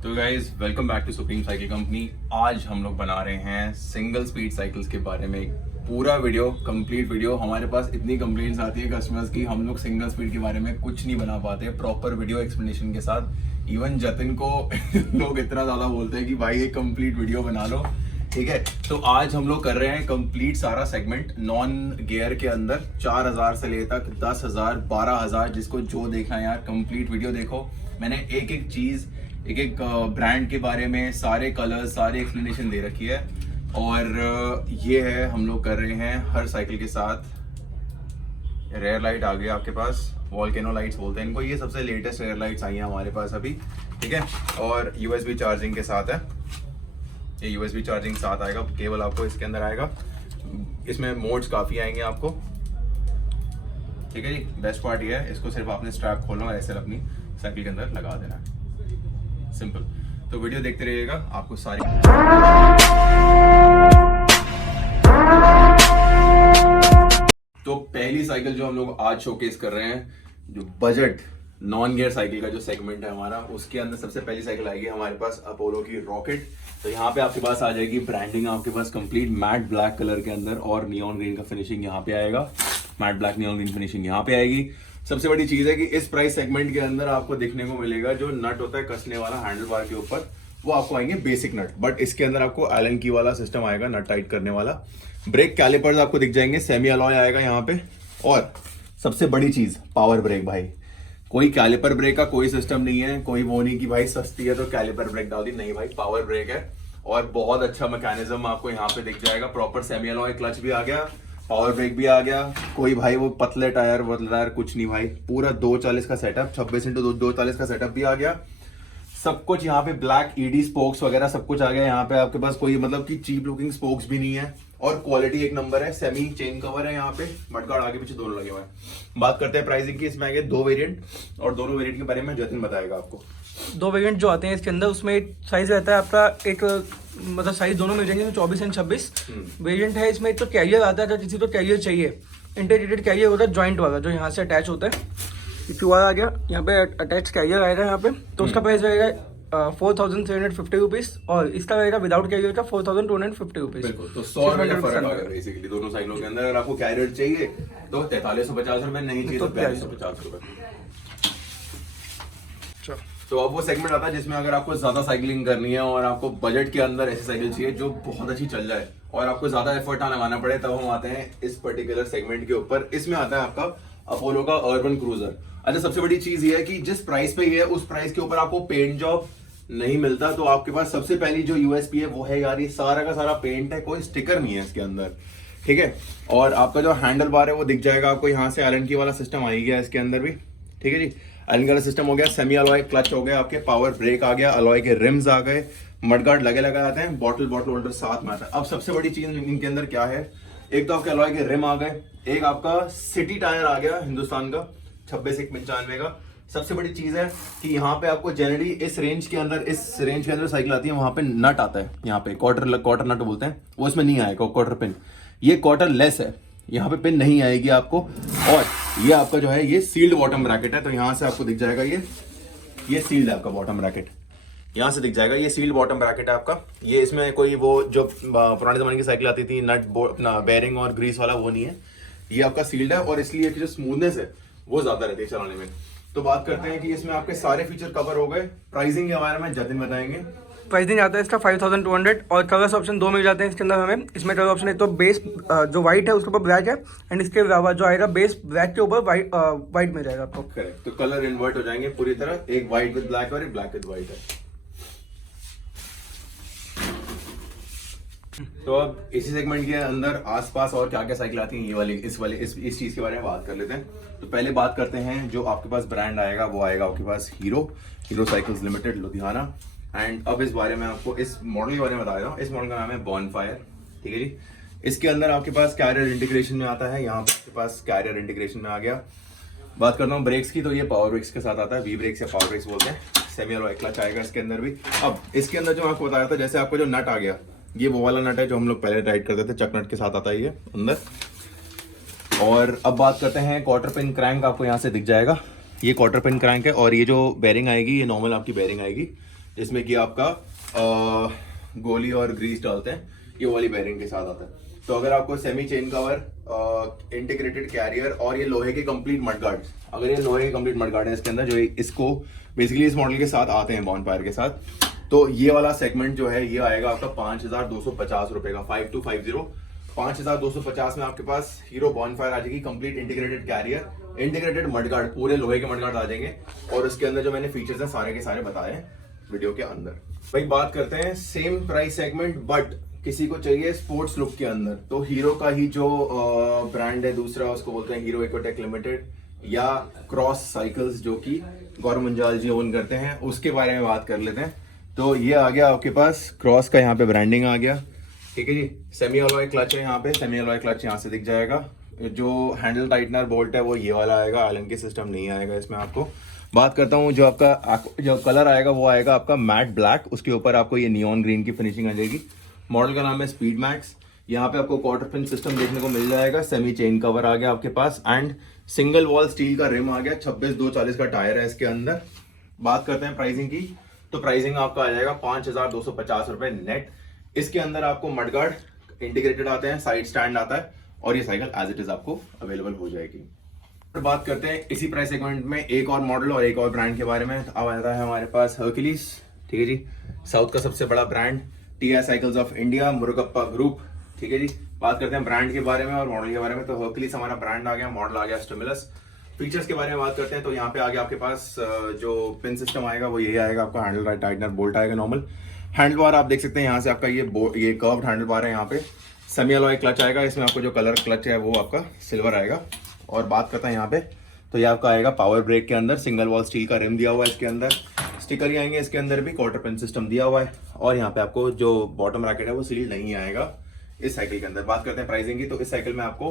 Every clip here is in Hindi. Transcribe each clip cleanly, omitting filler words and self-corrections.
तो guys welcome back to Supreme cycle company. आज हम लोग बना रहे हैं सिंगल स्पीड साइकिल्स के बारे में एक पूरा वीडियो, कंप्लीट वीडियो। हमारे पास इतनी कंप्लेंट्स आती है कस्टमर्स की, हम लोग सिंगल स्पीड के बारे में कुछ नहीं बना पाते प्रॉपर वीडियो एक्सप्लेनेशन के साथ। इवन जतिन को लोग इतना ज़्यादा बोलते हैं कि भाई एक कंप्लीट वीडियो बना लो, ठीक है। तो आज हम लोग कर रहे हैं कंप्लीट सारा सेगमेंट नॉन गियर के अंदर 4000 से ले तक 10,000 12,000, जिसको जो देखना है यार कंप्लीट वीडियो देखो। मैंने एक एक चीज़, एक एक ब्रांड के बारे में सारे कलर्स, सारी एक्सप्लेनेशन दे रखी है। और ये है, हम लोग कर रहे हैं हर साइकिल के साथ रेयर लाइट आ गई आपके पास, वॉल्केनो लाइट्स बोलते हैं इनको। ये सबसे लेटेस्ट रेयर लाइट्स आई हैं हमारे पास अभी, ठीक है। और यूएसबी चार्जिंग के साथ है, ये यूएसबी चार्जिंग साथ आएगा, केबल आपको इसके अंदर आएगा। इसमें मोड्स काफ़ी आएंगे आपको, ठीक है जी। बेस्ट पार्ट ये है, इसको सिर्फ आपने स्ट्रैप खोलना और ऐसे अपनी साइकिल के अंदर लगा देना है, सिंपल। तो वीडियो देखते रहिएगा, आपको सारी तो पहली साइकिल जो हम लोग आज शोकेस कर रहे हैं, जो बजट नॉन गियर साइकिल का जो सेगमेंट है हमारा, उसके अंदर सबसे पहली साइकिल आएगी हमारे पास अपोलो की रॉकेट। तो यहाँ पे आपके पास आ जाएगी ब्रांडिंग आपके पास कंप्लीट मैट ब्लैक कलर के अंदर, और नियॉन ग्रीन का फिनिशिंग यहाँ पे आएगा। Matte black neon green finishing यहाँ पे आएगी। सबसे बड़ी चीज है कि इस प्राइस सेगमेंट के अंदर आपको देखने को मिलेगा जो नट होता है कसने वाला हैंडल बार के ऊपर, वो आपको आएंगे बेसिक नट, बट इसके अंदर आपको एलन की वाला सिस्टम आएगा, नट टाइट करने वाला। ब्रेक कैलिपर्स आपको दिख जाएंगे, सेमी अलॉय आएगा यहाँ पे। और सबसे बड़ी चीज पावर ब्रेक। भाई कोई कैलिपर ब्रेक का कोई सिस्टम नहीं है, कोई वो नहीं कि भाई सस्ती है तो कैलिपर ब्रेक डाल दी, नहीं भाई, पावर ब्रेक है। और बहुत अच्छा मैकेनिज्म आपको यहाँ पे दिख जाएगा, प्रॉपर सेमी अलॉय क्लच भी आ गया, पावर ब्रेक भी आ गया। कोई भाई वो पतले टायर कुछ नहीं भाई, पूरा 240 का सेटअप, 26x240 का सेटअप भी आ गया। सब कुछ यहाँ पे ब्लैक ईडी स्पोक्स वगैरह सब कुछ आ गया यहाँ पे आपके पास। कोई मतलब कि चीप लुकिंग स्पोक्स भी नहीं है, और क्वालिटी एक नंबर है। सेमी चेन कवर है यहाँ पे, मडगार्ड आगे पीछे दोनों लगे हुए हैं। बात करते हैं प्राइसिंग की। इसमें आएंगे 2 वेरिएंट, और दोनों वेरिएंट के बारे में जतिन बताएगा आपको। 2 वेरिएंट जो आते हैं इसके अंदर, उसमें एक साइज रहता है आपका, एक मतलब साइज दोनों मिल जाएंगे, 24 एंड 26 वेरिएंट है। इसमें एक तो कैरियर आता है, अगर किसी को कैरियर चाहिए, इंटीग्रेटेड कैरियर होता है जॉइंट वाला, जो यहाँ से अटैच होता है। QR आ गया, यहाँ पे अटैच कैरियर आएगा यहाँ पे, तो उसका प्राइस रहेगा 4,350 रुपीज, और इसका रहेगा विदाउट कैरियर का 4,250 रुपीज। बिल्कुल, तो 100 रुपए का फर्क आ गया बेसिकली दोनों साइकिलों के अंदर। अगर आपको कैरियर चाहिए तो 4350 रुपए, नहीं चाहिए तो 4250 रुपए। तो अब वो सेगमेंट आता है जिसमें अगर आपको ज्यादा साइकिलिंग करनी है और आपको बजट के अंदर ऐसी साइकिल चाहिए जो बहुत अच्छी चल जाए और आपको ज्यादा एफर्ट ना लगाना पड़े, तब हम आते हैं इस पर्टिकुलर सेगमेंट के ऊपर। इसमें आता है आपका अपोलो का अर्बन क्रूजर। अच्छा, सबसे बड़ी चीज ये है कि जिस प्राइस पे ये है उस प्राइस के ऊपर आपको पेंट जॉब नहीं मिलता। तो आपके पास सबसे पहली जो यूएसपी है वो है यार, ये सारा का सारा पेंट है, कोई स्टिकर नहीं है इसके अंदर, ठीक है। और आपका जो हैंडल बार है वो दिख जाएगा आपको, यहाँ से एलन की वाला सिस्टम आ ही गया इसके अंदर भी, ठीक है जी। एलन का सिस्टम हो गया, सेमी अलॉय क्लच हो गया आपके, पावर ब्रेक आ गया, अलॉय के रिम्स आ गए, मडगार्ड लगे आते हैं, बॉटल होल्डर साथ में आता है। अब सबसे बड़ी चीज इनके अंदर क्या है, एक तो आपके अलॉय के रिम आ गए, एक आपका सिटी टायर आ गया हिंदुस्तान का 26/95 का। सबसे बड़ी चीज है कि यहाँ पे आपको जनरली इस रेंज के अंदर साइकिल आती है, वहां पे नट आता है, यहाँ पे क्वार्टर नट बोलते हैं, वो इसमें नहीं आएगा, क्वार्टर पिन। ये क्वार्टर लेस है, यहाँ पे पिन नहीं आएगी आपको। और ये आपका जो है ये सील्ड बॉटम ब्रैकेट है, तो यहाँ से आपको दिख जाएगा ये सील्ड है आपका बॉटम ब्रैकेट, यहाँ से दिख जाएगा, ये सील्ड बॉटम ब्रैकेट है आपका। ये इसमें कोई वो जो पुराने जमाने की साइकिल आती थी नट अपना बेरिंग और ग्रीस वाला, वो नहीं है, ये आपका सील्ड है। और इसलिए जो स्मूथनेस है वो ज्यादा रहती है चलाने में। तो बात करते हैं कि इसमें आपके सारे फीचर कवर हो गए। प्राइसिंग के बारे में जतिन बताएंगे। प्राइसिंग आता है इसका 5,200, और कलर्स ऑप्शन 2 मिल जाते हैं इसके अंदर हमें। इसमें कलर ऑप्शन एक तो बेस जो व्हाइट है उसके ऊपर ब्लैक है, एंड इसके अलावा जो आएगा बेस ब्लैक के ऊपर व्हाइट मिल जाएगा आपको। करेक्ट, तो कलर इन्वर्ट हो जाएंगे पूरी तरह, एक व्हाइट विद ब्लैक और एक ब्लैक विद व्हाइट है। तो अब इसी सेगमेंट के अंदर आसपास और क्या क्या साइकिल आती हैं, ये वाली इस चीज के बारे में बात कर लेते हैं। तो पहले बात करते हैं जो आपके पास ब्रांड आएगा, वो आएगा आपके पास Hero cycles limited Ludhiana. And अब इस बारे में आपको इस मॉडल के बारे में बता रहा हूँ। इस मॉडल का नाम है बॉनफायर, ठीक है जी। इसके अंदर आपके पास कैरियर इंटीग्रेशन में आता है, यहाँ पर आपके पास कैरियर इंटीग्रेशन में आ गया। बात करता हूँ ब्रेक्स की, तो ये पावर ब्रेक्स के साथ आता है, वी ब्रेक्स या पावर ब्रेक्स बोलते हैं। सेमी अलॉय क्लच आएगा इसके अंदर भी। अब इसके अंदर जो आपको बताया था, जैसे आपको जो नट आ गया, ये वो वाला नट है जो हम लोग पहले राइड करते थे, चक नट के साथ आता है ये अंदर। और अब बात करते हैं क्वार्टर पिन क्रैंक, आपको यहाँ से दिख जाएगा, ये क्वार्टर पिन क्रैंक है। और ये जो बेरिंग आएगी, ये नॉर्मल आपकी बेरिंग आएगी, जिसमें कि आपका गोली और ग्रीस डालते हैं, ये वाली बेरिंग के साथ आता है। तो अगर आपको semi chain cover, integrated carrier और ये लोहे के कंप्लीट मडगार्ड, अगर ये लोहे के कंप्लीट मडगार्ड है इसके अंदर जो इसको बेसिकली इस मॉडल के साथ आते हैं बॉनफायर के साथ, तो ये वाला सेगमेंट जो है ये आएगा आपका 5250 रुपए का, 5250। 5250 में आपके पास हीरो बॉनफायर आ जाएगी, complete integrated carrier, integrated mudguard, पूरे लोहे के मडगार्ड आ जाएंगे। और उसके अंदर जो मैंने फीचर्स हैं सारे के सारे बताए हैं वीडियो के अंदर। भाई बात करते हैं सेम प्राइस सेगमेंट बट किसी को चाहिए स्पोर्ट्स लुक के अंदर, तो हीरो का ही जो ब्रांड है दूसरा, उसको बोलते हैं हीरो इकोटेक लिमिटेड या क्रॉस साइकिल्स, जो कि गौरव मंजाल जी ओन करते हैं, उसके बारे में बात कर लेते हैं। तो ये आ गया आपके पास क्रॉस का, यहाँ पे ब्रांडिंग आ गया, ठीक है जी। सेमी अलॉय क्लच है, यहाँ पे सेमी अलॉय क्लच यहाँ से दिख जाएगा। जो हैंडल टाइटनर बोल्ट है वो ये वाला आएगा, एलन की सिस्टम नहीं आएगा इसमें आपको। बात करता हूँ जो आपका जो कलर आएगा वो आएगा आपका मैट ब्लैक, उसके ऊपर आपको ये नियॉन ग्रीन की फिनिशिंग आ जाएगी। मॉडल का नाम है स्पीड मैक्स। यहाँ पे आपको क्वार्टर पिन सिस्टम देखने को मिल जाएगा, सेमी चेन कवर आ गया आपके पास एंड सिंगल वॉल स्टील का रिम आ गया, 26/240 का टायर है इसके अंदर। बात करते हैं प्राइसिंग की, तो प्राइसिंग आपका आ जाएगा 5250 रुपए नेट। इसके अंदर आपको मडगार्ड इंटीग्रेटेड आते हैं, साइड स्टैंड आता है और ये साइकिल एज इट इज आपको अवेलेबल हो जाएगी। तो बात करते हैं इसी प्राइस सेगमेंट में एक और मॉडल और एक और ब्रांड के बारे में। अब आता है हमारे पास हर्कुलिस, ठीक है जी, साउथ का सबसे बड़ा brand, TI cycles of India, Murugappa group, ठीक है जी। बात करते हैं ब्रांड के बारे में और मॉडल के बारे में। तो हर्कुलिस हमारा ब्रांड आ गया, मॉडल आ गया स्टिमुलस। फीचर्स के बारे में बात करते हैं तो यहाँ पे आ गया आपके पास जो पिन सिस्टम आएगा वो ये आएगा आपका, हैंडल टाइटनर बोल्ट आएगा नॉर्मल। हैंडल बार आप देख सकते हैं यहाँ से आपका ये कर्व्ड हैंडल बार है। यहाँ पे सेमी अलॉय क्लच आएगा, इसमें आपको जो कलर क्लच है वो आपका सिल्वर आएगा। और बात करते हैं यहाँ पे तो ये आपका आएगा पावर ब्रेक के अंदर, सिंगल वॉल स्टील का रिम दिया हुआ है इसके अंदर, स्टिकर ही आएंगे इसके अंदर भी, क्वार्टर पिन सिस्टम दिया हुआ है। और यहाँ पे आपको जो बॉटम रैकेट है वो सील नहीं आएगा इस साइकिल के अंदर। बात करते हैं प्राइसिंग की, तो इस साइकिल में आपको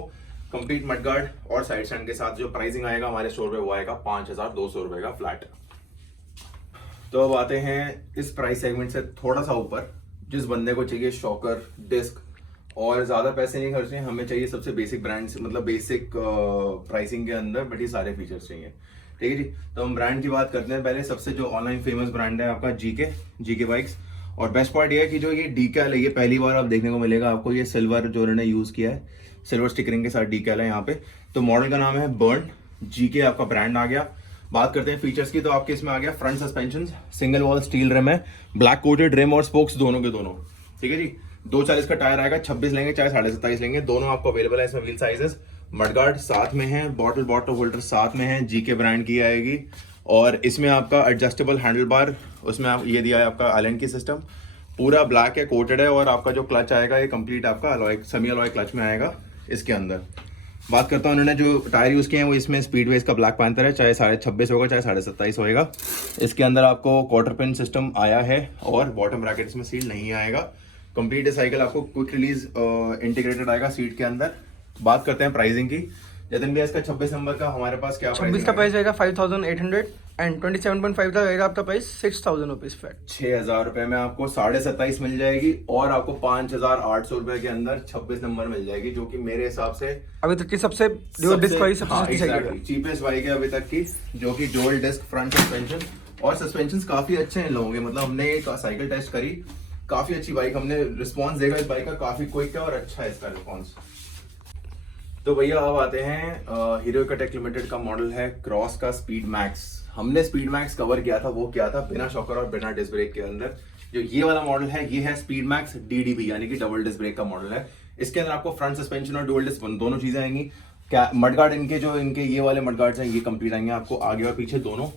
कंप्लीट मडगार्ड और साइड स्टैंड के साथ जो प्राइसिंग आएगा हमारे स्टोर पे वो आएगा 5200 रुपए का फ्लैट। तो अब आते हैं इस प्राइस सेगमेंट से थोड़ा सा ऊपर, जिस बंदे को चाहिए शॉकर, डिस्क और ज्यादा पैसे नहीं खर्चने, हमें चाहिए सबसे बेसिक ब्रांड, मतलब बेसिक प्राइसिंग के अंदर बट ये सारे फीचर्स चाहिए, ठीक है जी। तो हम ब्रांड की बात करते हैं पहले। सबसे जो ऑनलाइन फेमस ब्रांड है आपका जीके बाइक्स। और बेस्ट पार्ट ये है कि जो ये डीकैल है ये पहली बार आप देखने को मिलेगा आपको, ये सिल्वर जो उन्होंने यूज किया है, सिल्वर स्टिकरिंग के साथ डीकैल है यहाँ पे। तो मॉडल का नाम है बर्न, जीके आपका ब्रांड आ गया। बात करते हैं फीचर्स की, तो आपके इसमें आ गया front suspension, single wall steel rim है, ब्लैक कोटेड रिम और स्पोक्स दोनों के दोनों, ठीक है जी। 240 का टायर आएगा, 26 लेंगे चाहे 27.5 लेंगे, दोनों आपको अवेलेबल है इसमें व्हील साइजेस। मडगार्ड साथ में है, बॉटल होल्डर साथ में है, जीके ब्रांड की आएगी। और इसमें आपका एडजस्टेबल हैंडल बार, उसमें आप ये दिया है आपका एलन की सिस्टम, पूरा ब्लैक है, कोटेड है। और आपका जो क्लच आएगा ये कंप्लीट आपका अलॉय, सेमी अलॉय क्लच में आएगा इसके अंदर। बात करता हूँ उन्होंने जो टायर यूज़ किए हैं वो इसमें स्पीडवेज का ब्लैक पैंथर है, चाहे 26.5 होगा चाहे 27.5 होएगा। इसके अंदर आपको क्वार्टर पिन सिस्टम आया है और बॉटम ब्रैकेट इसमें सील नहीं आएगा। कंप्लीट साइकिल आपको क्विक रिलीज इंटीग्रेटेड आएगा सीट के अंदर। बात करते हैं प्राइसिंग की। जतिन भैया इसका 26 नंबर का हमारे पास क्या 26 का प्राइस रहेगा 5800 एंड 27.5 का रहेगा आपका प्राइस 6000 रुपीज फ्लैट। 6000 रुपए में आपको 27.5 मिल जाएगी और आपको 5800 रुपए के अंदर 26 नंबर मिल जाएगी, जो कि मेरे हिसाब से अभी तक की सबसे डिस्क प्राइस सबसे चीपेस्ट बाइक है अभी तक की, जो कि डुअल डिस्क फ्रंट सस्पेंशन। और सस्पेंशन काफी अच्छे हैं इन लोगों के, मतलब हमने एक साइकिल टेस्ट करी, काफी अच्छी बाइक, हमने रिस्पॉन्स देगा इस बाइक का, काफी क्विक है और अच्छा है इसका रिस्पॉन्स। तो भैया अब आते हैं हीरो इकोटेक लिमिटेड का मॉडल है क्रॉस का स्पीड मैक्स। हमने स्पीड मैक्स कवर किया था, वो क्या था बिना शॉकर और बिना डिस्क ब्रेक के अंदर। जो ये वाला मॉडल है ये है स्पीड मैक्स DDB यानी कि डबल डिस्क ब्रेक का मॉडल है। इसके अंदर आपको फ्रंट सस्पेंशन और डुअल डिस्क दोनों चीजें आएंगी। क्या मडगार्ड इनके ये वाले मडगार्ड्स हैं ये कंप्लीट आएंगे आपको आगे और पीछे दोनों।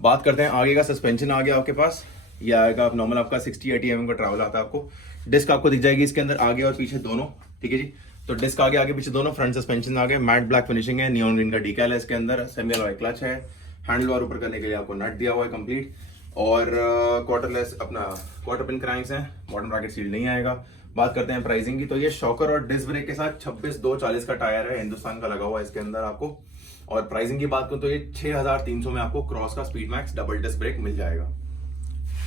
बात करते हैं आगे का सस्पेंशन आ गया आपके पास, ये आएगा नॉर्मल आपका 60-80 mm का ट्रैवल आता है आपको। डिस्क आपको दिख जाएगी इसके अंदर आगे और पीछे दोनों, ठीक है जी। तो डिस्क आगे पीछे दोनों, फ्रंट सस्पेंशन आ गया, मैट ब्लैक फिनिशिंग है, नियॉन ग्रीन का डीकैल है इसके अंदर, सेमी अलॉय क्लच है, हैंडल बार ऊपर करने के लिए आपको नट दिया हुआ है कंप्लीट। और क्वार्टरलेस अपना क्वार्टर पिन क्रैंक्स हैं, बॉटम ब्रैकेट सील नहीं आएगा। बात करते हैं प्राइसिंग की, तो ये शॉकर और डिस्क ब्रेक के साथ 26/240 का टायर है, हिंदुस्तान का लगा हुआ है इसके अंदर आपको। और प्राइसिंग की बात करूं तो ये 6300 में आपको क्रॉस का speed max double disc brake मिल जाएगा।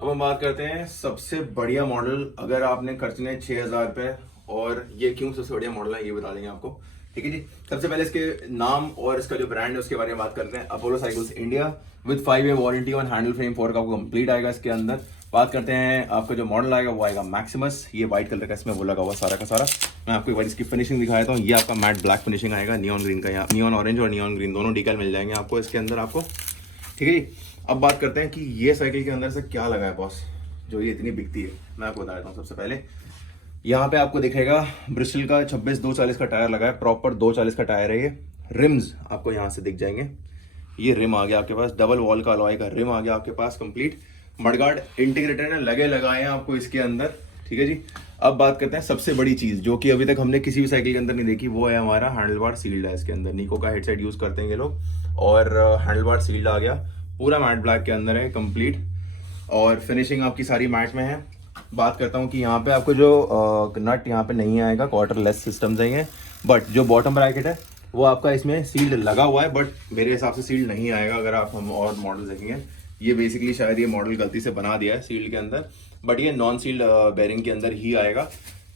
अब हम बात करते हैं सबसे बढ़िया मॉडल, अगर आपने खर्चने 6000 रुपए, और ये क्यों सबसे बढ़िया मॉडल है ये बता देंगे आपको, ठीक है जी। सबसे पहले इसके नाम और इसका जो ब्रांड है उसके बारे में बात करते हैं। Apollo cycles India with 5 year warranty on handle frame 4 का आपको कंप्लीट आएगा इसके अंदर। बात करते हैं आपका जो मॉडल आएगा वो आएगा मैक्सिमस। ये वाइट कलर का इसमें वो लगा हुआ सारा का सारा। मैं आपको एक बार इसकी फिनिशिंग दिखा देता हूँ। ये आपका मैट ब्लैक फिनिशिंग आएगा, नियॉन ग्रीन का, यहाँ नियॉन ऑरेंज और नियॉन ग्रीन दोनों डिकल मिल जाएंगे आपको इसके अंदर आपको, ठीक है जी। अब बात करते हैं कि ये साइकिल के अंदर से क्या लगा है बॉस, जो ये इतनी बिकती है। मैं आपको बता देता हूँ। सबसे पहले यहाँ पे आपको दिखेगा ब्रिस्टल का 26-240 का टायर लगा है, प्रॉपर 240 का टायर है ये। रिम्स आपको यहाँ से दिख जाएंगे, ये रिम आ गया आपके पास, डबल वॉल का अलॉय का रिम आ गया आपके पास कंप्लीट। मडगार्ड इंटीग्रेटेड है, लगे लगाए हैं आपको इसके अंदर, ठीक है जी। अब बात करते हैं सबसे बड़ी चीज़ जो कि अभी तक हमने किसी भी साइकिल के अंदर नहीं देखी, वो है हमारा हैंडल बार सील्ड है इसके अंदर। निको का हेडसेट यूज़ करते हैं ये लोग, और हैंडल बार सील्ड आ गया, पूरा मैट ब्लैक के अंदर है कंप्लीट, और फिनिशिंग आपकी सारी मैट में है। बात करता हूँ कि यहाँ पे आपको जो नट यहाँ पे नहीं आएगा, क्वार्टर लेस सिस्टम से है, बट जो बॉटम ब्रैकेट है वो आपका इसमें सील्ड लगा हुआ है, बट मेरे हिसाब से सील्ड नहीं आएगा अगर आप हम और मॉडल देखेंगे। ये बेसिकली शायद ये मॉडल गलती से बना दिया है सील्ड के अंदर, बट ये नॉन सील्ड बेरिंग के अंदर ही आएगा।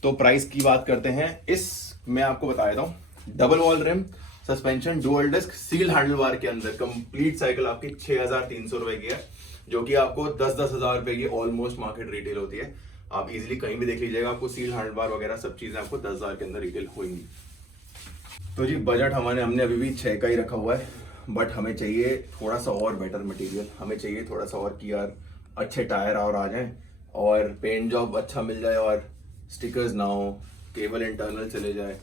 तो प्राइस की बात करते हैं, इस मैं आपको बता देता हूँ, double wall rim, suspension, dual disc, seal handle bar के अंदर कंप्लीट साइकिल आपकी 6,300 रुपए की है, जो कि आपको 10-10 हज़ार रुपए की ऑलमोस्ट मार्केट रिटेल होती है। आप इजीली कहीं भी देख लीजिएगा, आपको सील हैंडल बार वगैरह सब चीजें आपको 10,000 के अंदर रिटेल होंगी। तो जी बजट हमने अभी भी 6 का ही रखा हुआ है, बट हमें चाहिए थोड़ा सा और बेटर मटेरियल, हमें चाहिए थोड़ा सा और कि यार अच्छे टायर और आ जाएं, और पेंट जॉब अच्छा मिल जाए, और स्टिकर्स ना हो, केबल इंटरनल चले जाए,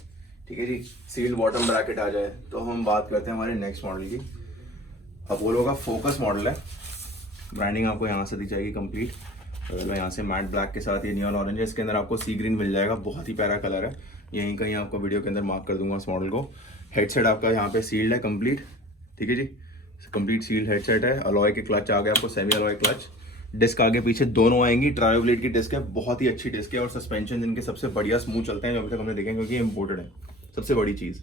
ठीक है जी, सील्ड बॉटम ब्रैकेट आ जाए। तो हम बात करते हैं हमारे नेक्स्ट मॉडल की। अपोलो का फोकस मॉडल है, ब्रांडिंग आपको यहाँ से दी जाएगी कंप्लीट, यहाँ से मैट ब्लैक के साथ ये नियॉन ऑरेंज है, इसके अंदर आपको सी ग्रीन मिल जाएगा, बहुत ही प्यारा कलर है। यहीं कहीं आपको वीडियो के अंदर मार्क कर दूंगा इस मॉडल को। हेडसेट आपका यहाँ पे सील्ड है कंप्लीट, ठीक है जी, कंप्लीट सील्ड हेडसेट है। अलॉय के क्लच आ गया आपको, सेमी अलॉय क्लच, डिस्क आगे पीछे दोनों आएंगी, ट्रायो ब्लेड की डिस्क है, बहुत ही अच्छी डिस्क है, और सस्पेंशन इनके सबसे बढ़िया स्मूथ चलते हैं जो अभी तक हमने देखे, क्योंकि इम्पोर्टेड है, सबसे बड़ी चीज़,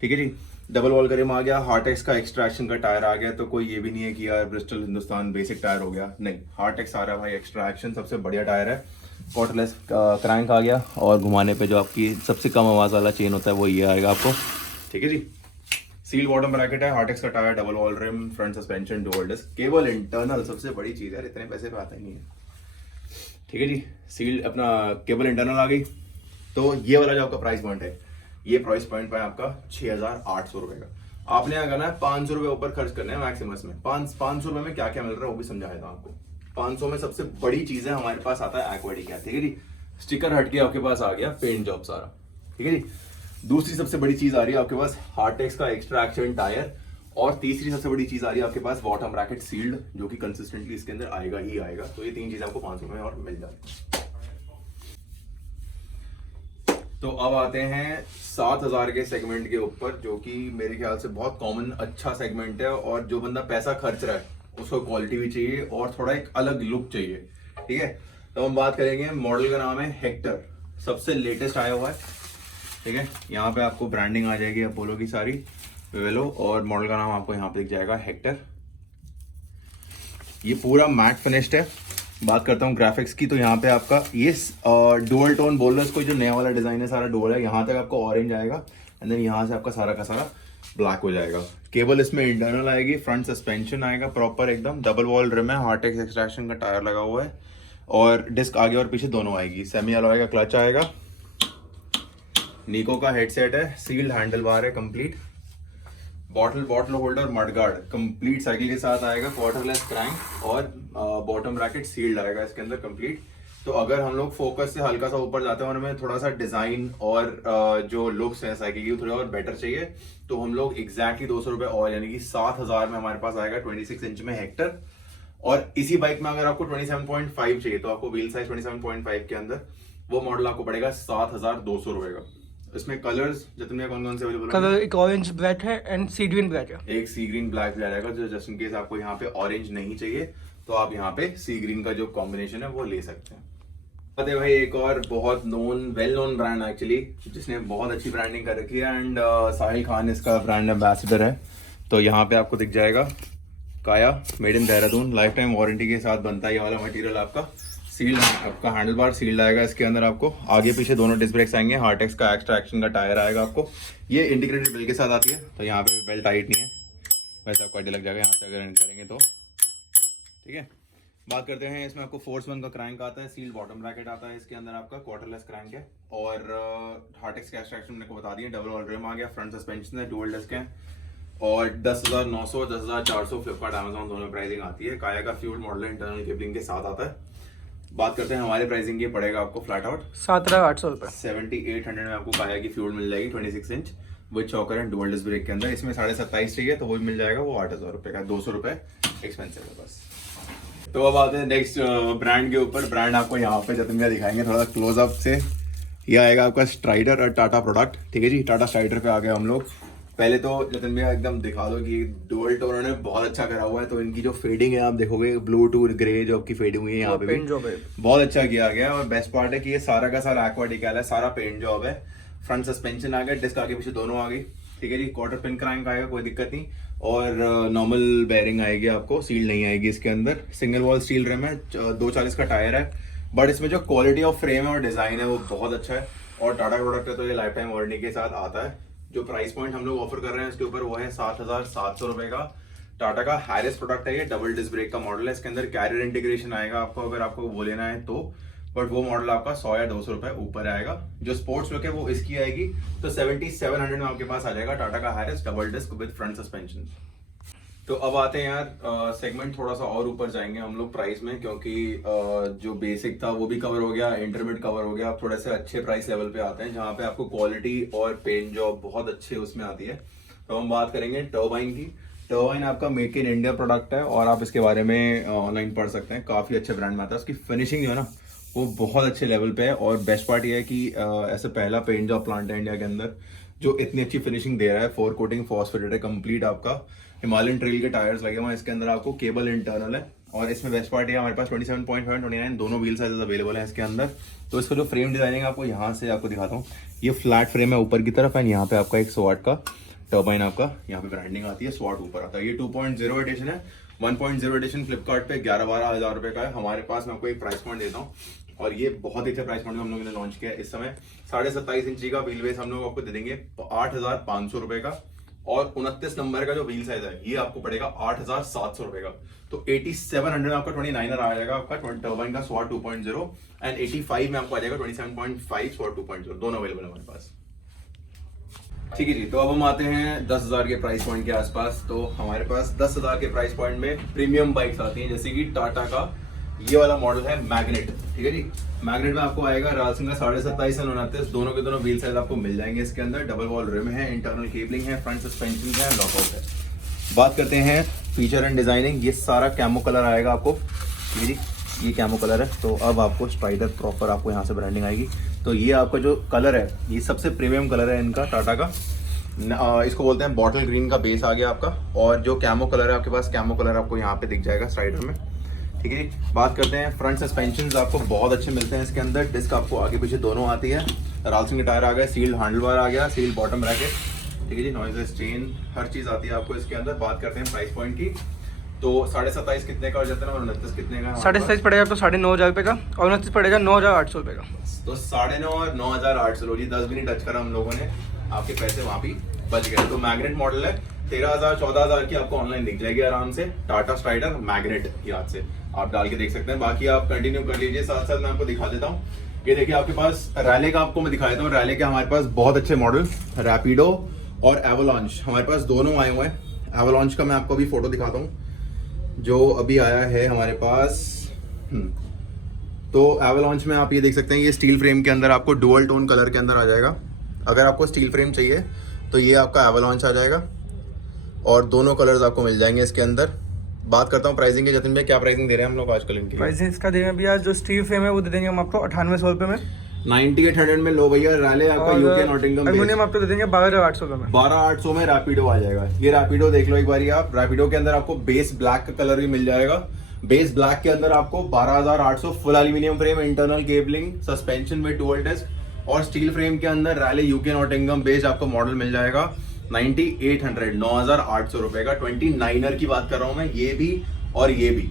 ठीक है जी। डबल वॉल का रिम आ गया, हार्टेक्स का एक्स्ट्रैक्शन का टायर आ गया। तो कोई ये भी नहीं है कि यार ब्रिस्टल हिंदुस्तान बेसिक टायर हो गया, नहीं, हार्टेक्स आ रहा है भाई, एक्स्ट्रैक्शन सबसे बढ़िया टायर है। कॉटलेस क्रैंक आ गया, और घुमाने पे जो आपकी सबसे कम आवाज़ वाला चेन होता है वो ये आएगा आपको, ठीक है जी। सील बॉटम ब्रैकेट है, हार्टेक्स का tyre, double wall rim, front suspension, dual disc, cable internal, सबसे बड़ी चीज़ है, इतने पैसे पे आता ही नहीं है, ठीक है जी। सील अपना केबल इंटरनल आ गई। तो ये वाला जो आपका प्राइस पॉइंट है, ये प्राइस पॉइंट पर आपका 6,800 रुपए का। आपने यहाँ करना है 500 रुपए ऊपर खर्च करने हैं मैक्सिमस में। 500 रुपए में क्या क्या मिल रहा है वो भी समझाया था आपको। 500 में सबसे बड़ी चीज है हमारे पास आता है एक्वाडी का, ठीक है जी। स्टिकर हट के आपके पास आ गया पेंट जॉब सारा, ठीक है जी। दूसरी सबसे बड़ी चीज आ रही है आपके पास हार्टेक्स का एक्स्ट्रा एक्शन टायर, और तीसरी सबसे बड़ी चीज आ रही है आपके पास बॉटम ब्रैकेट सील्ड, जो कि कंसिस्टेंटली इसके अंदर आएगा ही आएगा। तो ये तीन चीजें आपको 500 में और मिल जाती है। तो अब आते हैं 7,000 के सेगमेंट के ऊपर, जो कि मेरे ख्याल से बहुत कॉमन अच्छा सेगमेंट है, और जो बंदा पैसा खर्च रहा है उसको क्वालिटी भी चाहिए और थोड़ा एक अलग लुक चाहिए, ठीक है। तो हम बात करेंगे, मॉडल का नाम है हेक्टर, सबसे लेटेस्ट आया हुआ है, ठीक है। यहाँ पे आपको ब्रांडिंग आ जाएगी अपोलो की सारी, वेलो, और मॉडल का नाम आपको यहाँ पे दिख जाएगा हेक्टर। ये पूरा मैट फिनिश्ड है। बात करता हूँ ग्राफिक्स की, तो यहाँ पे आपका ये डुअल टोन बोल रहे हैं इसको, जो नया वाला डिजाइन है सारा डुअल है। यहाँ तक आपको ऑरेंज आएगा, एंड देन यहाँ से आपका सारा का सारा ब्लैक हो जाएगा। केबल इसमें इंटरनल आएगी, फ्रंट सस्पेंशन आएगा प्रॉपर एकदम, डबल वॉल रिम है, हार्टेक्स एक्सट्रैक्शन का टायर लगा हुआ है, और डिस्क आगे और पीछे दोनों आएगी। सेमी अलॉय का क्लच आएगा, निको का हेडसेट है, सील्ड हैंडल बार है complete, bottle holder, mudguard complete cycle के साथ आएगा, क्वार्टरलेस क्रैंक, और बॉटम ब्रैकेट सील्ड आएगा इसके अंदर कंप्लीट। तो अगर हम लोग फोकस से हल्का सा ऊपर जाते हैं और हमें थोड़ा सा डिजाइन और जो लुक्स है साइकिल की थोड़ा और बेटर चाहिए, तो हम लोग एग्जैक्टली 200 रुपए और, यानी कि 7,000 में हमारे पास आएगा 26 इंच में हेक्टर। और इसी बाइक में अगर आपको 27.5 चाहिए, तो आपको व्हील साइज 27.5 के अंदर वो मॉडल आपको पड़ेगा 7,200 रुपए का। इसमें कलर्स जितने कौन कौन से अवेलेबल हैं? कलर एक ऑरेंज ब्लैक है एंड सी ग्रीन ब्लैक है। एक सी ग्रीन ब्लैक भी आ जाएगा, जो जस्ट इन केस आपको यहाँ पे ऑरेंज नहीं चाहिए तो आप यहाँ पे सी ग्रीन का जो कॉम्बिनेशन है वो ले सकते हैं। अरे भाई, एक और बहुत वेल नोन ब्रांड एक्चुअली, जिसने बहुत अच्छी ब्रांडिंग कर रखी है, एंड साहिल खान इसका ब्रांड एम्बेसडर है। तो यहाँ पे आपको दिख जाएगा काया, made in Dehradun, life time warranty के साथ बनता है ये वाला मटेरियल आपका। सील्ड आपका हैंडल बार सील्ड आएगा इसके अंदर, आपको आगे पीछे दोनों डिस्क ब्रेक्स आएंगे, हार्टेक्स का एक्स्ट्रा एक्शन का टायर आएगा आपको। ये इंटीग्रेटेड बेल्ट के साथ आती है, तो यहाँ पे बेल्ट टाइट नहीं है, वैसे आपको आइडिया लग जाएगा यहाँ से अगर करेंगे तो, ठीक है। बात करते हैं, इसमें आपको फोर्स 1 का क्रैंक आता है, सील्ड बॉटम ब्रैकेट आता है, इसके अंदर आपका क्वार्टरलेस क्रैंक है और हार्टेक्स का एक्सट्रैक्शन मैंने को बता दिया, डबल ऑल रिम आ गया, फ्रंट सस्पेंशन है, डुअल डिस्क है और 10,900 10,400 फ्लिपकार्ट अमेजोन दोनों प्राइसिंग आती है। काया का फ्यूल मॉडल इंटरनल केबलिंग के साथ आता है। बात करते हैं हमारे प्राइसिंग, ये पड़ेगा आपको फ्लैट आउट 17,800 रुपये। 7,800 में आपको काया की फ्यूल मिल जाएगी 26 inch with choker and dual disc brake के अंदर। इसमें 27.5 चाहिए तो वो भी मिल जाएगा, वो 8,000 रुपये का, 200 रुपये एक्सपेंसिव है बस। तो अब आते हैं नेक्स्ट ब्रांड के ऊपर। ब्रांड आपको यहाँ पे जतिन भैया दिखाएंगे थोड़ा क्लोजअप से। ये आएगा आपका स्ट्राइडर और टाटा प्रोडक्ट, ठीक है जी। टाटा स्ट्राइडर पे आ गए हम लोग। पहले तो जतिन भैया एकदम दिखा दो कि डुअल टोन उन्होंने बहुत अच्छा करा हुआ है, तो इनकी जो फेडिंग है आप देखोगे ब्लू टू ग्रे जो आपकी फेडिंग हुई है यहाँ पे भी बहुत अच्छा किया गया है। और बेस्ट पार्ट है कि ये सारा का सारा एक्वा डिकैल है, सारा पेंट जॉब है। फ्रंट सस्पेंशन आ गया, डिस्क आगे पीछे दोनों आ गई, ठीक है जी। क्वार्टर पिन क्रैंक आएगा, कोई दिक्कत नहीं। और नॉर्मल बेयरिंग आएगी आपको, सील नहीं आएगी इसके अंदर। सिंगल वॉल स्टील रिम है, 240 का टायर है, बट इसमें जो क्वालिटी ऑफ फ्रेम है और डिजाइन है वो बहुत अच्छा है। और टाटा प्रोडक्ट है तो ये लाइफ टाइम वारंटी के साथ आता है। जो प्राइस पॉइंट हम लोग ऑफर कर रहे हैं इसके ऊपर वो है 7,700 रुपए का। टाटा का हैरिस प्रोडक्ट है, ये डबल डिस्क ब्रेक का मॉडल है। इसके अंदर कैरियर इंटीग्रेशन आएगा आपको, अगर आपको वो लेना है तो, बट वो मॉडल आपका 100 या 200 रुपए ऊपर आएगा। जो स्पोर्ट्स लुक है वो इसकी आएगी, तो 7,700 में आपके पास आ जाएगा टाटा का Harris double disc with front suspension. तो अब आते हैं यार सेगमेंट थोड़ा सा और ऊपर जाएंगे हम लोग प्राइस में, क्योंकि जो बेसिक था वो भी कवर हो गया, इंटरमीडिएट कवर हो गया। अब थोड़े से अच्छे प्राइस लेवल पे आते हैं जहाँ पे आपको क्वालिटी और पेंट जॉब बहुत अच्छे उसमें आती है। तो हम बात करेंगे टर्बाइन की। टर्बाइन आपका मेक इन इंडिया प्रोडक्ट है और आप इसके बारे में ऑनलाइन पढ़ सकते हैं। काफ़ी अच्छे ब्रांड में आता है, उसकी फिनिशिंग जो है ना वो बहुत अच्छे लेवल पे है। और बेस्ट पार्ट ये है कि ऐसे पहला पेंट जॉब प्लांट है इंडिया के अंदर जो इतनी अच्छी फिनिशिंग दे रहा है। 4 कोटिंग फॉस्फेटेड है कंप्लीट। आपका हिमालयन ट्रेल के टायर्स लगे हुए हैं, इसके अंदर आपको केबल इंटरनल है। और इसमें बेस्ट पार्ट है हमारे पास 27.5 29 दोनों व्हील साइजेस अवेलेबल है इसके अंदर। तो इसका जो फ्रेम डिजाइनिंग आपको यहाँ से आपको दिखाता हूँ, ये फ्लैट फ्रेम है ऊपर की तरफ एंड यहाँ पे आपका 100 वाट का टर्बाइन आपका यहाँ पे ब्रांडिंग आती है, स्वाट ऊपर आता है। ये 2.0 एडिशन है। 1.0 एडिशन फ्लिपकार्ट पे 11-12 हज़ार रुपये का है। हमारे पास मैं आपको एक प्राइस पॉइंट देता हूँ और ये बहुत ही अच्छा प्राइस पॉइंट हम लोगों ने लॉन्च किया है इस समय। 27.5 इंची का व्हील बेस हम लोग आपको दे देंगे 8,500 रुपये का। और 29 नंबर का जो व्हील साइज है ये आपको पड़ेगा 8,700 रुपये का। तो 8700 में आपका 29er आ जाएगा आपका टर्बाइन का स्वाट 2.0 एंड 85 में आपको आ जाएगा 27.5 स्वाट 2.0, दोनों अवेलेबल है हमारे पास। ठीक है जी, तो अब हम आते हैं 10,000 के प्राइस पॉइंट के आसपास। तो हमारे पास 10,000 के प्राइस पॉइंट में प्रीमियम बाइक्स आती हैं, जैसे कि टाटा का ये वाला मॉडल है मैग्नेट, ठीक है जी। मैग्नेट में आपको आएगा रासिंग का 27.5 से 29, दोनों के दोनों व्हील साइज आपको मिल जाएंगे इसके अंदर। डबल वॉल रिम है, इंटरनल केबलिंग है, फ्रंट सस्पेंशन है, लॉकआउट है। बात करते हैं फीचर एंड डिजाइनिंग। ये सारा कैमो कलर आएगा आपको, ठीक है जी, ये कैमो कलर है। तो अब आपको स्ट्राइडर प्रॉपर आपको यहाँ से ब्रांडिंग आएगी। तो ये आपका जो कलर है ये सबसे प्रीमियम कलर है इनका टाटा का। इसको बोलते हैं बॉटल ग्रीन का बेस आ गया आपका। और जो कैमो कलर है आपके पास, कैमो कलर आपको यहाँ पे दिख जाएगा स्ट्राइडर में, ठीक है जी। बात करते हैं फ्रंट सस्पेंशन आपको बहुत अच्छे मिलते हैं इसके अंदर। डिस्क आपको आगे पीछे दोनों आती है। राल्सन के टायर आ गए, सील्ड हैंडल बार आ गया, सील्ड बॉटम ब्रैकेट, ठीक है जी। नॉइज़लेस चेन, हर चीज़ आती है आपको इसके अंदर। बात करते हैं प्राइस पॉइंट की। तो 27.5 कितने का हो जाता है और 29 कितने का? 27.5 पड़ेगा तो 9,500 रुपये का और 29 पड़ेगा 9,800 रुपये का। तो 9,500 और 9,800 लो जी, 10 भी नहीं टच करा हम लोगों ने, आपके पैसे वहाँ भी बच गए। तो मैग्नेट मॉडल है, 13,000-14,000 की आपको ऑनलाइन दिख जाएगी आराम से। टाटा स्ट्राइडर मैग्नेट याद से आप डाल के देख सकते हैं। बाकी आप कंटिन्यू कर लीजिए, साथ साथ मैं आपको दिखा देता हूँ। ये देखिए आपके पास रैले का आपको मैं दिखा देता हूँ। रैले के हमारे पास बहुत अच्छे मॉडल रैपिडो और एवोलॉन्च हमारे पास दोनों आए हुए हैं। एवोलॉन्च का मैं आपको अभी फोटो दिखाता हूँ जो अभी आया है हमारे पास। तो एवोलॉन्च में आप ये देख सकते हैं, ये स्टील फ्रेम के अंदर आपको डुअल टोन कलर के अंदर आ जाएगा। अगर आपको स्टील फ्रेम चाहिए तो ये आपका एवोलॉन्च आ जाएगा और दोनों कलर्स आपको मिल जाएंगे इसके अंदर। बात करता हूँ प्राइसिंग के। जतिन भैया क्या प्राइसिंग दे रहे हैं हम लोग आजकल इनकी? प्राइसिंग इसका देंगे भैया, जो स्टील फ्रेम है वो दे देंगे हम आपको 9800 रुपये में। 9800 में लो भैया। रैले आपका यूके नॉटिंघम एल्युमिनियम आपको दे देंगे 12,800 रुपये में। 12,800 में रैपिडो आ जाएगा। ये रैपिडो देख लो एक बारी आप। रैपिडो के अंदर आपको बेस ब्लैक का कलर भी मिल जाएगा। बेस ब्लैक के अंदर आपको 12,800, full aluminium frame, internal cabling, suspension में डुअल डिस्क और स्टील फ्रेम के अंदर रैले यूके नॉटिंघम बेस आपको मॉडल मिल जाएगा 9,800, 9,800 रुपए का। 29er की बात कर रहा हूं मैं, ये भी और ये भी।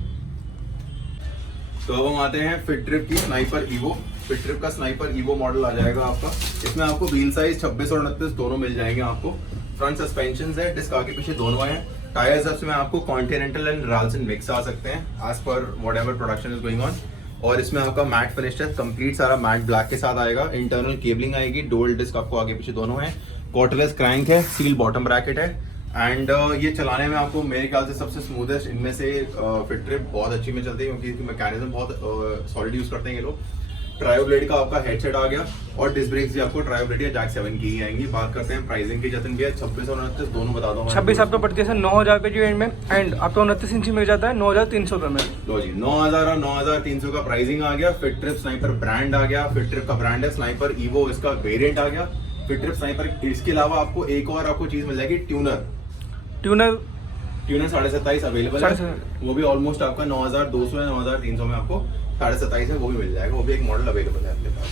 तो अब हम आते हैं फिट ट्रिप की स्नाइपर ईवो। फिट ट्रिप का स्नाइपर ईवो मॉडल आ जाएगा आपका। इसमें आपको व्हील साइज 26 और 29 दोनों मिल जाएंगे आपको। फ्रंट सस्पेंशन है, डिस्क आगे पीछे दोनों हैं। टायर्स अब में आपको कॉन्टिनेंटल एंड राल्सन मिक्स आ सकते हैं as per whatever production is going on. और इसमें आपका मैट फिनिश है, कंप्लीट सारा मैट ब्लैक के साथ आएगा। इंटरनल केबलिंग आएगी, डुअल डिस्क आपको आगे पीछे दोनों है, कॉर्डलेस क्रैंक है, सील बॉटम ब्रैकेट है। एंड ये चलाने में आपको मेरे ख्याल से सबसे स्मूथेस्ट इनमें से फिट ट्रिप बहुत अच्छी में चलती है, क्योंकि इसकी मैकेनिज्म बहुत सॉलिड यूज करते हैं ये लोग। ट्रायो ब्लेड का आपका हेडसेट आ गया और डिस्क ब्रेक्स भी आपको ट्रायो ब्लेड या जैक 7 की ही आएंगी। बात करते हैं प्राइसिंग की, जतन भैया 26 और 29 दोनों बता दो। 26 आपको पड़ती है सर 9,000 रुपये की रेंज में, एंड आपको 29 इंची मिल जाता है 9,300 रुपये में। लो जी, 9,000 और 9,300 का प्राइसिंग आ गया। फिट ट्रिप स्नाइपर ब्रांड आ गया, फिट ट्रिप का ब्रांड है स्नाइपर ईवो, इसका वेरिएंट आ गया फिट ट्रिप स्नाइपर। इसके अलावा आपको एक और आपको चीज मिल जाएगी, ट्यूनर 27.5 अवेलेबल है, वो भी ऑलमोस्ट आपका 9,200 या 9,300 में आपको 27.5 में वो भी मिल जाएगा, वो भी एक मॉडल अवेलेबल है अपने पास।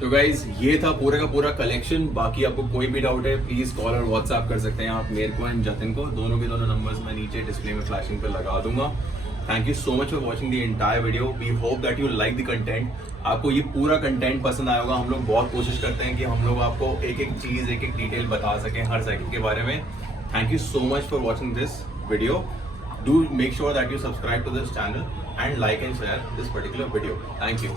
तो गाइज ये था पूरे का पूरा कलेक्शन। बाकी आपको कोई भी डाउट है प्लीज कॉल और व्हाट्सएप कर सकते हैं आप मेरे को एंड जतिन को। दोनों के दोनों नंबर्स मैं नीचे डिस्प्ले में फ्लैशिंग पे लगा दूंगा। Thank you so much for watching the entire video. We hope that you like the content. आपको ये पूरा कंटेंट पसंद आया होगा। हम लोग बहुत कोशिश करते हैं कि हम लोग आपको एक एक चीज एक एक डिटेल बता सकें हर साइकिल के बारे में। Thank you so much for watching this video. Do make sure that you subscribe to this channel and like and share this particular video. Thank you.